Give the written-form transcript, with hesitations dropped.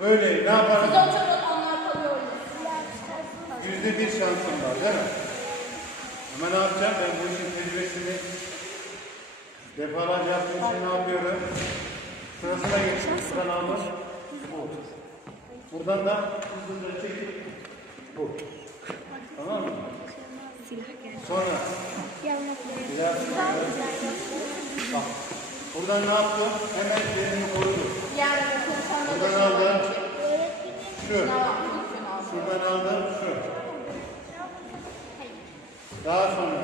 Böyle ne yaparım? Siz oturun, onlar kalıyor. %1 şansım var değil mi? Ama ne yapacağım? Ben bu işin tecrübesini defalarca yaptığım için ne yapıyorum? Sırasına geçiyorum. Buradan aldım. Bu. Buradan da hızlıca çekip bu. Tamam mı? Sonra biraz sonra bak. Buradan ne yaptım? Hemen elini koydum. Yani Buradan aldım. Şu. Şuradan aldım. Şu. Daha sonra